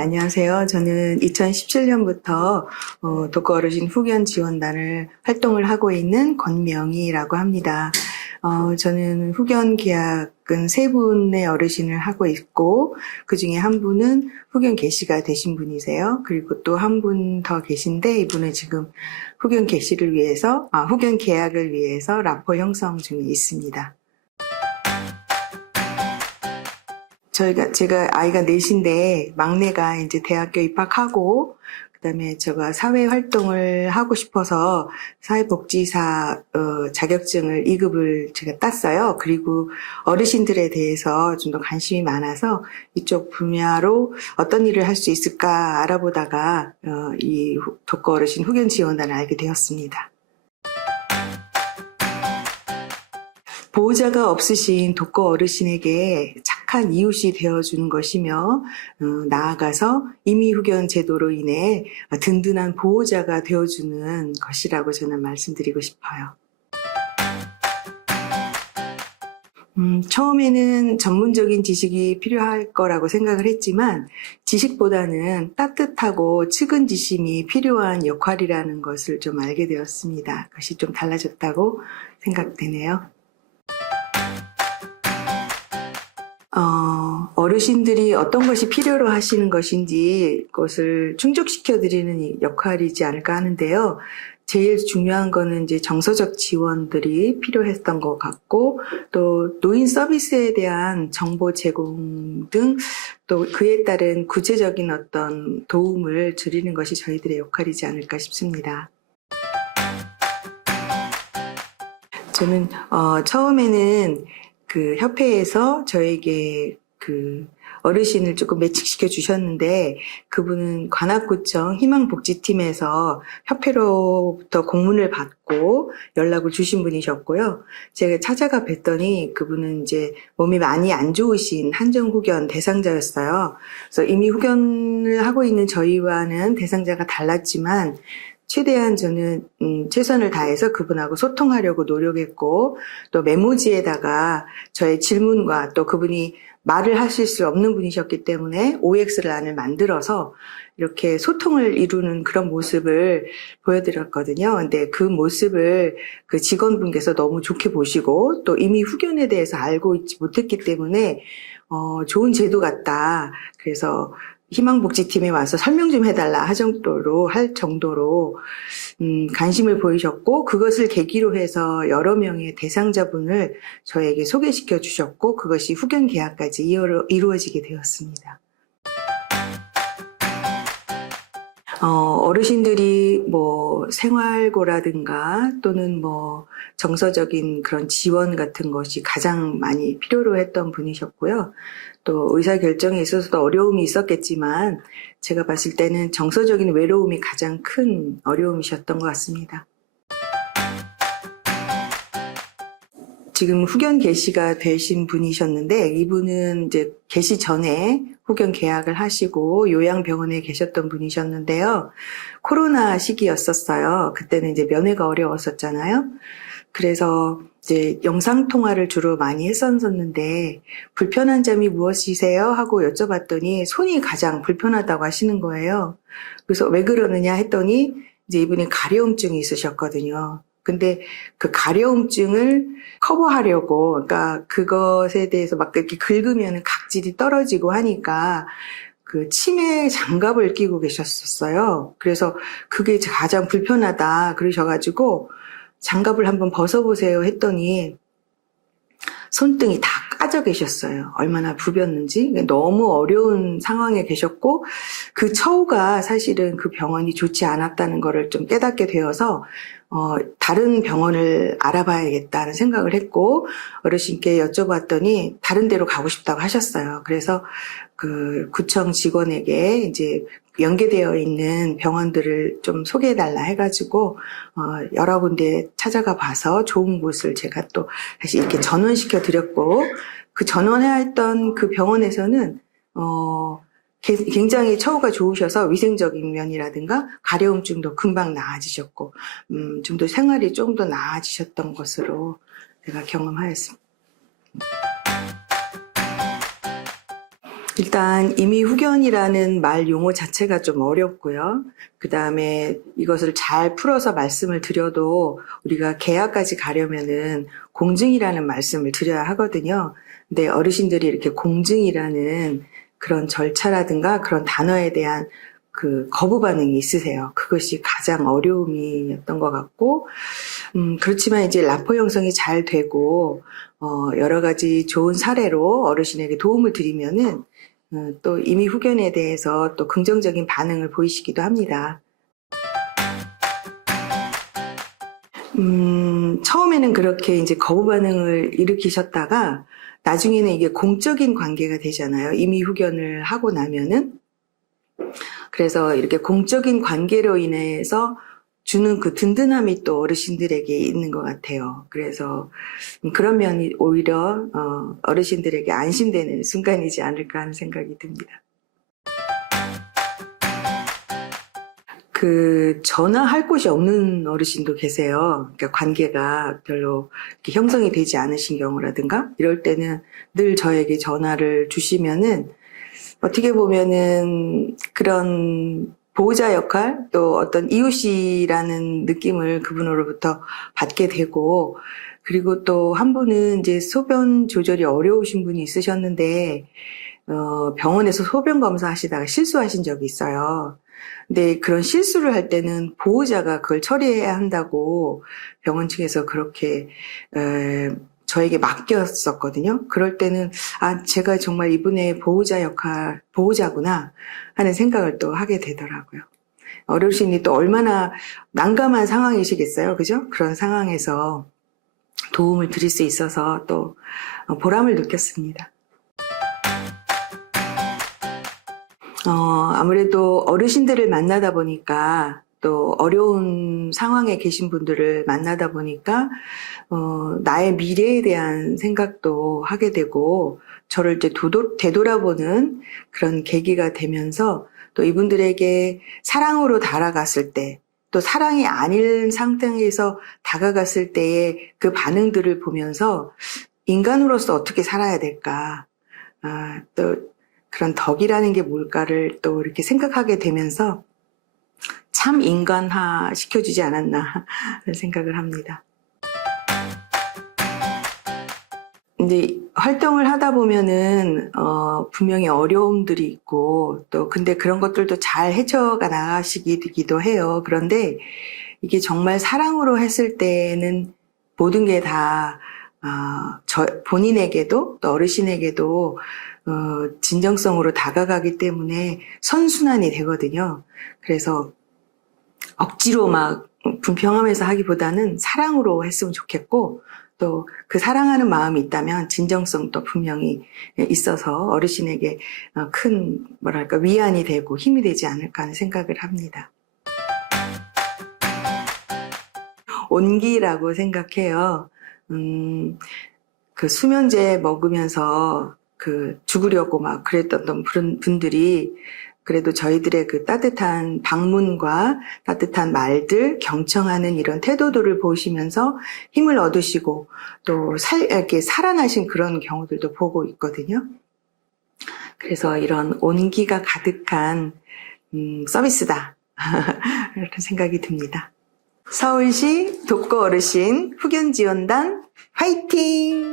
안녕하세요. 저는 2017년부터 독거 어르신 후견 지원단을 활동을 하고 있는 권명희라고 합니다. 저는 후견 계약은 3분의 어르신을 하고 있고, 그 중에 한 분은 후견 개시가 되신 분이세요. 그리고 또 한 분 더 계신데, 이분은 지금 후견 개시를 위해서, 후견 계약을 위해서 라포 형성 중에 있습니다. 제가 아이가 넷인데, 막내가 이제 대학교 입학하고, 그다음에 제가 사회 활동을 하고 싶어서 사회복지사 자격증을 2급을 제가 땄어요. 그리고 어르신들에 대해서 좀 더 관심이 많아서 이쪽 분야로 어떤 일을 할 수 있을까 알아보다가 이 독거 어르신 후견 지원단을 알게 되었습니다. 보호자가 없으신 독거 어르신에게 착한 이웃이 되어주는 것이며, 나아가서 임의후견 제도로 인해 든든한 보호자가 되어주는 것이라고 저는 말씀드리고 싶어요. 처음에는 전문적인 지식이 필요할 거라고 생각을 했지만, 지식보다는 따뜻하고 측은지심이 필요한 역할이라는 것을 좀 알게 되었습니다. 그것이 좀 달라졌다고 생각되네요. 어르신들이 어떤 것이 필요로 하시는 것인지 그것을 충족시켜드리는 역할이지 않을까 하는데요. 제일 중요한 거는 이제 정서적 지원들이 필요했던 것 같고, 또 노인 서비스에 대한 정보 제공 등 또 그에 따른 구체적인 어떤 도움을 드리는 것이 저희들의 역할이지 않을까 싶습니다. 저는 처음에는 그 협회에서 저에게 그 어르신을 조금 매칭시켜 주셨는데, 그분은 관악구청 희망복지팀에서 협회로부터 공문을 받고 연락을 주신 분이셨고요. 제가 찾아가 뵀더니 그분은 이제 몸이 많이 안 좋으신 한정후견 대상자였어요. 그래서 이미 후견을 하고 있는 저희와는 대상자가 달랐지만, 최대한 저는 최선을 다해서 그분하고 소통하려고 노력했고, 또 메모지에다가 저의 질문과 또 그분이 말을 하실 수 없는 분이셨기 때문에 OX란을 만들어서 이렇게 소통을 이루는 그런 모습을 보여드렸거든요. 근데 그 모습을 그 직원분께서 너무 좋게 보시고, 또 이미 후견에 대해서 알고 있지 못했기 때문에 좋은 제도 같다. 그래서 희망복지팀에 와서 설명 좀 해달라 할 정도로 관심을 보이셨고, 그것을 계기로 해서 여러 명의 대상자분을 저에게 소개시켜 주셨고, 그것이 후견 계약까지 이루어지게 되었습니다. 어르신들이 뭐 생활고라든가 또는 뭐 정서적인 그런 지원 같은 것이 가장 많이 필요로 했던 분이셨고요. 또 의사결정에 있어서도 어려움이 있었겠지만, 제가 봤을 때는 정서적인 외로움이 가장 큰 어려움이셨던 것 같습니다. 지금 후견 개시가 되신 분이셨는데, 이분은 이제 개시 전에 후견 계약을 하시고 요양병원에 계셨던 분이셨는데요. 코로나 시기였었어요. 그때는 이제 면회가 어려웠었잖아요. 그래서 이제 영상통화를 주로 많이 했었는데, 불편한 점이 무엇이세요? 하고 여쭤봤더니 손이 가장 불편하다고 하시는 거예요. 그래서 왜 그러느냐 했더니, 이제 이분이 가려움증이 있으셨거든요. 근데 그 가려움증을 커버하려고, 그러니까 그것에 대해서 막 이렇게 긁으면 각질이 떨어지고 하니까 그 치매 장갑을 끼고 계셨었어요. 그래서 그게 가장 불편하다 그러셔가지고 장갑을 한번 벗어보세요 했더니 손등이 다 까져 계셨어요. 얼마나 부볐는지. 너무 어려운 상황에 계셨고, 그 처우가 사실은 그 병원이 좋지 않았다는 거를 좀 깨닫게 되어서 다른 병원을 알아봐야겠다는 생각을 했고, 어르신께 여쭤봤더니 다른 데로 가고 싶다고 하셨어요. 그래서 그 구청 직원에게 이제 연계되어 있는 병원들을 좀 소개해달라 해가지고 여러 군데 찾아가 봐서 좋은 곳을 제가 또 다시 이렇게 전원시켜 드렸고, 그 전원해야 했던 그 병원에서는 굉장히 처우가 좋으셔서 위생적인 면이라든가 가려움증도 금방 나아지셨고, 좀 더 생활이 좀 더 나아지셨던 것으로 제가 경험하였습니다. 일단 이미 후견이라는 말 용어 자체가 좀 어렵고요. 그 다음에 이것을 잘 풀어서 말씀을 드려도 우리가 계약까지 가려면은 공증이라는 말씀을 드려야 하거든요. 근데 어르신들이 이렇게 공증이라는 그런 절차라든가 그런 단어에 대한 그 거부 반응이 있으세요. 그것이 가장 어려움이었던 것 같고, 그렇지만 이제 라포 형성이 잘 되고, 여러 가지 좋은 사례로 어르신에게 도움을 드리면은, 또 이미 후견에 대해서 또 긍정적인 반응을 보이시기도 합니다. 처음에는 그렇게 이제 거부 반응을 일으키셨다가, 나중에는 이게 공적인 관계가 되잖아요. 이미 후견을 하고 나면은. 그래서 이렇게 공적인 관계로 인해서 주는 그 든든함이 또 어르신들에게 있는 것 같아요. 그래서 그런 면이 오히려 어르신들에게 안심되는 순간이지 않을까 하는 생각이 듭니다. 그 전화할 곳이 없는 어르신도 계세요. 그러니까 관계가 별로 이렇게 형성이 되지 않으신 경우라든가 이럴 때는 늘 저에게 전화를 주시면은 어떻게 보면은 그런 보호자 역할 또 어떤 이웃이라는 느낌을 그분으로부터 받게 되고, 그리고 또 한 분은 이제 소변 조절이 어려우신 분이 있으셨는데 병원에서 소변 검사하시다가 실수하신 적이 있어요. 근데 그런 실수를 할 때는 보호자가 그걸 처리해야 한다고 병원 측에서 그렇게 저에게 맡겼었거든요. 그럴 때는 제가 정말 이분의 보호자구나 하는 생각을 또 하게 되더라고요. 어르신이 또 얼마나 난감한 상황이시겠어요. 그죠? 그런 상황에서 도움을 드릴 수 있어서 또 보람을 느꼈습니다. 아무래도 어르신들을 만나다 보니까 또 어려운 상황에 계신 분들을 만나다 보니까 나의 미래에 대한 생각도 하게 되고 저를 이제 되돌아보는 그런 계기가 되면서 또 이분들에게 사랑으로 다가갔을 때 또 사랑이 아닌 상태에서 다가갔을 때의 그 반응들을 보면서 인간으로서 어떻게 살아야 될까, 또 그런 덕이라는 게 뭘까를 또 이렇게 생각하게 되면서 참 인간화 시켜주지 않았나 하는 생각을 합니다. 이제 활동을 하다 보면은 분명히 어려움들이 있고 또 근데 그런 것들도 잘 헤쳐가 나가시기도 해요. 그런데 이게 정말 사랑으로 했을 때는 모든 게 다 본인에게도 또 어르신에게도 진정성으로 다가가기 때문에 선순환이 되거든요. 그래서 억지로 막 불평하면서 하기보다는 사랑으로 했으면 좋겠고 또 그 사랑하는 마음이 있다면 진정성도 분명히 있어서 어르신에게 큰 위안이 되고 힘이 되지 않을까 하는 생각을 합니다. 온기라고 생각해요. 그 수면제 먹으면서 죽으려고 막 그랬던 분들이 그래도 저희들의 그 따뜻한 방문과 따뜻한 말들, 경청하는 이런 태도들을 보시면서 힘을 얻으시고 또 이렇게 살아나신 그런 경우들도 보고 있거든요. 그래서 이런 온기가 가득한 서비스다. 이런 생각이 듭니다. 서울시 독거 어르신 후견지원단 화이팅!